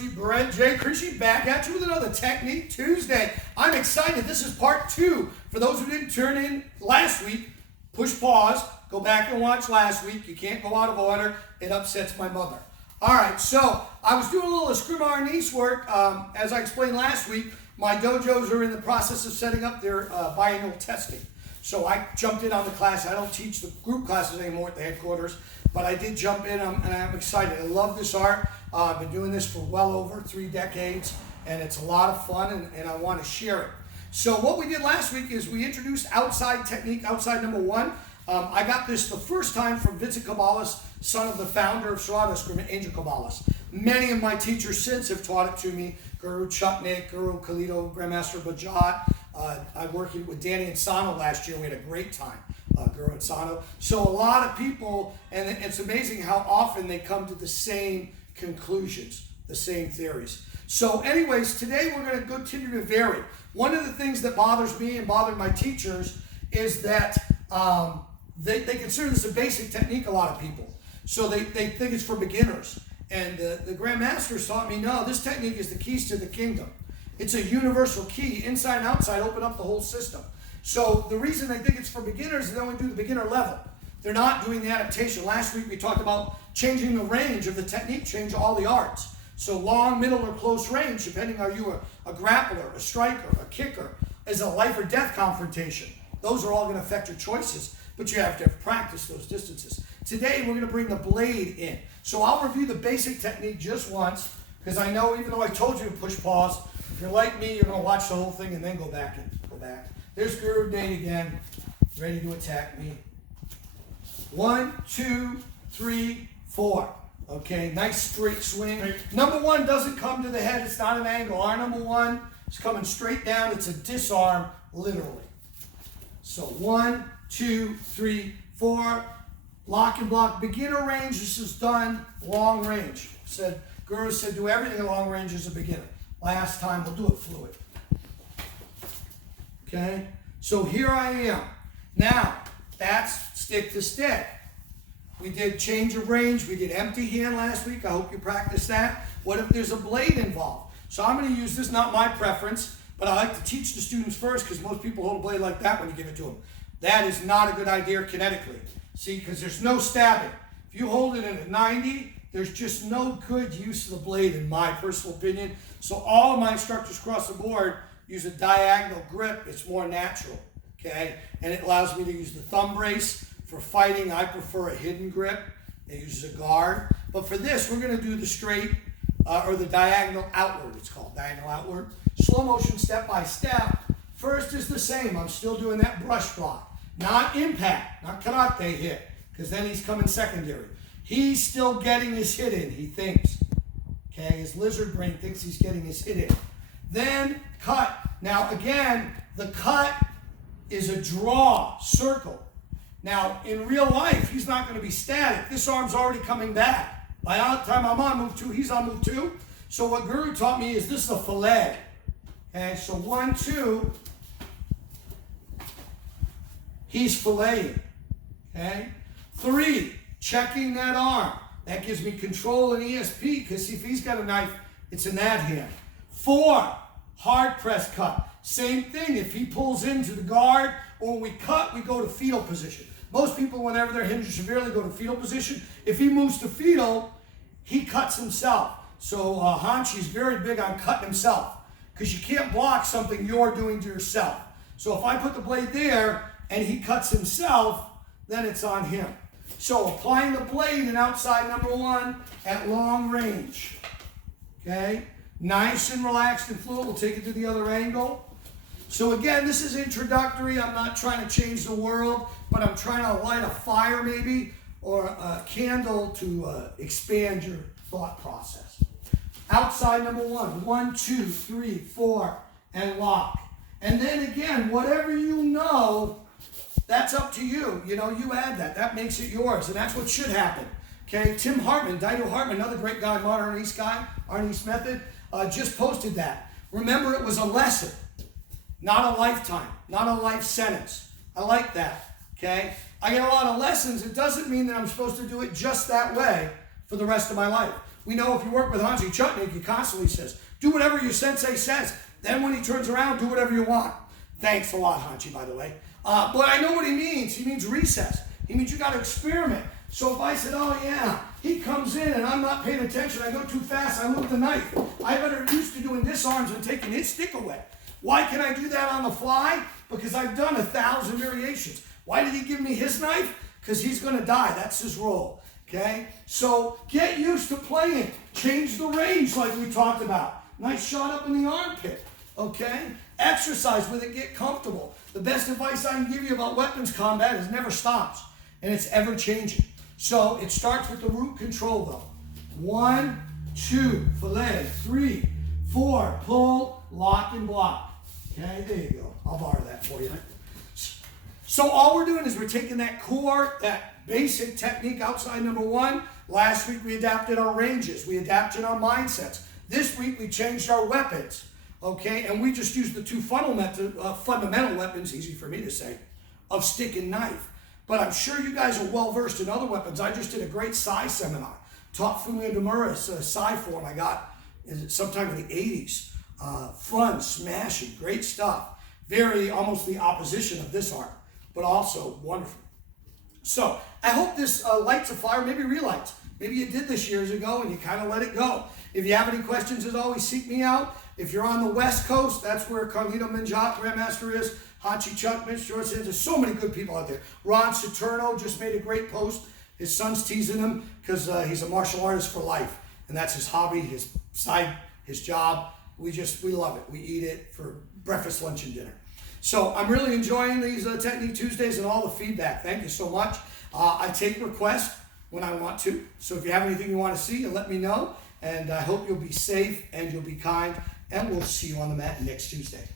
University, Brent, Crisci, back at you with another Technique Tuesday. I'm excited. This is part 2. For those who didn't turn in last week, push pause, go back and watch last week. You can't go out of order. It upsets my mother. All right, so I was doing a little Escrima Arnis work. As I explained last week, my dojos are in the process of setting up their biannual testing. So I jumped in on the class. I don't teach the group classes anymore at the headquarters, but I did jump in, and I'm excited. I love this art. I've been doing this for well over 3 decades, and it's a lot of fun, and I want to share it. So what we did last week is we introduced outside technique, outside number 1. I got this the first time from Vincent Caballas, son of the founder of Sarada Escrima, Angel Caballas. Many of my teachers since have taught it to me. Guru Chutnik, Guru Khalito, Grandmaster Bajat. I worked with Danny and Sano last year. We had a great time, Guru and Sano. So a lot of people, and it's amazing how often they come to the same conclusions, the same theories. So anyways, today we're going to continue to vary. One of the things that bothers me and bothered my teachers is that they consider this a basic technique, a lot of people. So they think it's for beginners. And the Grandmasters taught me, no, this technique is the keys to the kingdom. It's a universal key, inside and outside, open up the whole system. So the reason they think it's for beginners is they only do the beginner level. They're not doing the adaptation. Last week we talked about changing the range of the technique, change all the arts. So long, middle, or close range, depending are you a grappler, a striker, a kicker, is a life or death confrontation. Those are all going to affect your choices, but you have to practice those distances. Today we're going to bring the blade in. So I'll review the basic technique just once, because I know even though I told you to push pause, if you're like me, you're going to watch the whole thing and then go back. There's Guru Dane again, ready to attack me. 1, 2, 3, 4. Okay, nice straight swing. Number 1 doesn't come to the head. It's not an angle. Our number 1 is coming straight down. It's a disarm, literally. So 1, 2, 3, 4. Lock and block. Beginner range, this is done. Long range. Guru said do everything at long range as a beginner. Last time, we'll do it fluid. Okay, so here I am. Now, that's stick to stick. We did change of range. We did empty hand last week. I hope you practiced that. What if there's a blade involved? So I'm going to use this, not my preference, but I like to teach the students first because most people hold a blade like that when you give it to them. That is not a good idea kinetically. See, because there's no stabbing. If you hold it at 90, there's just no good use of the blade in my personal opinion. So all of my instructors across the board use a diagonal grip. It's more natural, okay? And it allows me to use the thumb brace. For fighting, I prefer a hidden grip. It uses a guard. But for this, we're going to do the straight or the diagonal outward. It's called diagonal outward. Slow motion, step by step. First is the same. I'm still doing that brush block. Not impact, not karate hit, because then he's coming secondary. He's still getting his hit in, he thinks. Okay, his lizard brain thinks he's getting his hit in. Then cut. Now again, the cut is a draw, circle. Now in real life, he's not going to be static. This arm's already coming back. By the time I'm on move 2, he's on move 2. So what Guru taught me is this is a fillet. Okay, so 1, 2, he's filleting. Okay, 3, checking that arm. That gives me control in ESP because if he's got a knife, it's in that hand. 4, hard press cut. Same thing. If he pulls into the guard or when we cut, we go to fetal position. Most people, whenever they're injured severely, go to fetal position. If he moves to fetal, he cuts himself. So Hanshi's very big on cutting himself because you can't block something you're doing to yourself. So if I put the blade there and he cuts himself, then it's on him. So applying the blade in outside number 1 at long range. Okay, nice and relaxed and fluid. We'll take it to the other angle. So again, this is introductory. I'm not trying to change the world, but I'm trying to light a fire maybe or a candle to expand your thought process. Outside number 1, 1, 2, 3, 4, and lock. And then again, whatever you know, that's up to you. You know, you add that. That makes it yours, and that's what should happen. Okay, Tim Hartman, Dido Hartman, another great guy, modern Arnis guy, Arnis method, just posted that. Remember, it was a lesson, not a lifetime, not a life sentence. I like that, okay? I get a lot of lessons. It doesn't mean that I'm supposed to do it just that way for the rest of my life. We know if you work with Hansi Chutnik, he constantly says, do whatever your sensei says. Then when he turns around, do whatever you want. Thanks a lot, Hansi, by the way. But I know what he means. He means recess. He means you got to experiment. So if I said, oh yeah, he comes in and I'm not paying attention, I go too fast, I move the knife. I better used to doing disarms and taking his stick away. Why can I do that on the fly? Because I've done 1,000 variations. Why did he give me his knife? Because he's going to die. That's his role. Okay? So get used to playing. Change the range like we talked about. Nice shot up in the armpit. Okay? Exercise with it. Get comfortable. The best advice I can give you about weapons combat is never stops. And it's ever changing. So it starts with the root control though. 1, 2, fillet, 3, 4, pull, lock, and block. Okay, there you go. I'll borrow that for you. So all we're doing is we're taking that core, that basic technique outside number 1. Last week we adapted our ranges. We adapted our mindsets. This week we changed our weapons. Okay, and we just used the 2 fundamental weapons, easy for me to say, of stick and knife. But I'm sure you guys are well versed in other weapons. I just did a great Sai seminar. Taught Fumiya Demura's Sai form I got sometime in the 80s. Fun, smashing, great stuff. Very almost the opposition of this art, but also wonderful. So I hope this lights a fire, maybe relights. Maybe you did this years ago and you kind of let it go. If you have any questions, as always, seek me out. If you're on the West Coast, that's where Carlito Minjat, Grandmaster is. Hansi Chuck, Mitch George says there's so many good people out there. Ron Saturno just made a great post. His son's teasing him because he's a martial artist for life. And that's his hobby, his side, his job. We love it. We eat it for breakfast, lunch, and dinner. So I'm really enjoying these Technique Tuesdays and all the feedback. Thank you so much. I take requests when I want to. So if you have anything you want to see, let me know. And I hope you'll be safe and you'll be kind. And we'll see you on the mat next Tuesday.